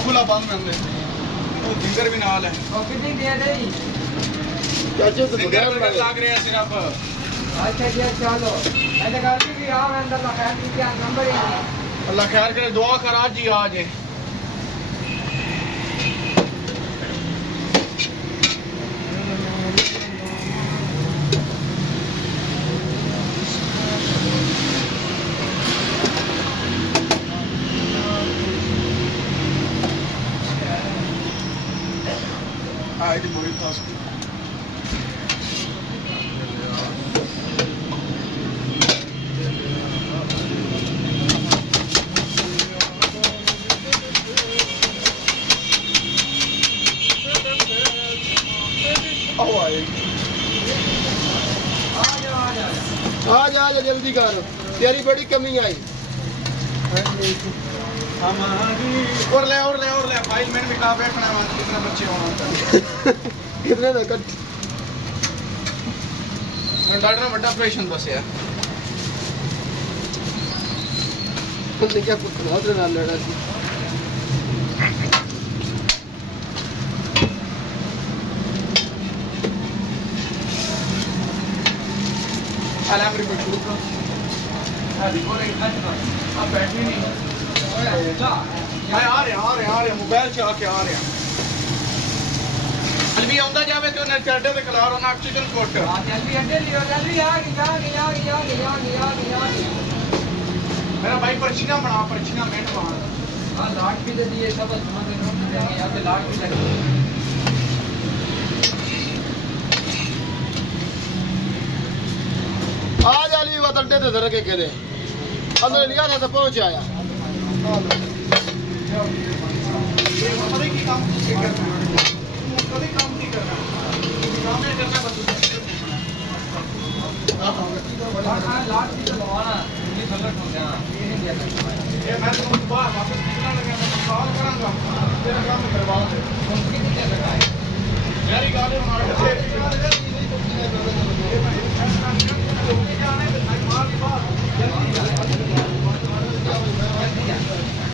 खुला बंद में तो फिंगर भी नाल है और कितनी दे दे ਚਾਚੇ ਤੇ फिंगर ਬਗੈਰ लग रहे हैं सिर्फ अच्छा जी चलो ऐसे करके भी आओ अंदर लगा दी क्या नंबर ही अल्लाह खैर करे दुआ कर आज ही आज आज बड़ी खास ਆ ਜਾ ਜਲਦੀ ਕਰ ਤੇਰੀ ਬੜੀ ਕਮੀ ਆਈ और ले फाइल मैंने भी कहा बैठना है कितने बच्चे होना ਕਿਤਨੇ ਦਾ ਕੱਟ डॉक्टर ने बड़ा ऑपरेशन बस यार ਉਹਨੇ ਕਿਹਾ ਪੁੱਤ ਹੱਥ ਨਾਲ ਲੜਾ ਸੀ अलैमरी पे शुरू करो हां देखो रे आप बैठे नहीं मैं आ रहे मोबाइल से आके आ रहे अलवी आंदा जावे तो ने चढ़े ते खलार होना ऑक्सीजन कोट हां जल्दी अड्डे लियो जल्दी आ गई मेरा भाई पर्चियां बना पर्चियां मेट बना हां लाट भी दे दिए सब सामान में नोट देंगे यहां पे लाट भी लगी ਆ ਜਾ ਲਈ ਵਤ ਅੱਡੇ ਤੇ ਧਰ ਕੇ ਕਹਦੇ ਅੰਦਰ ਲਿਆ ਨਾ ਤਾਂ ਪਹੁੰਚ ਆਇਆ ये पता नहीं की काम किसे करना है कभी काम नहीं करना काम नहीं करना बस हां लाट भी लगवाना ये गलत हो गया ये नहीं दिया ये मैं तुमको बाहर वापस निकलने लगा मैं कॉल करूंगा तेरा काम करवा दे कितने लगा है मेरी गाड़ी में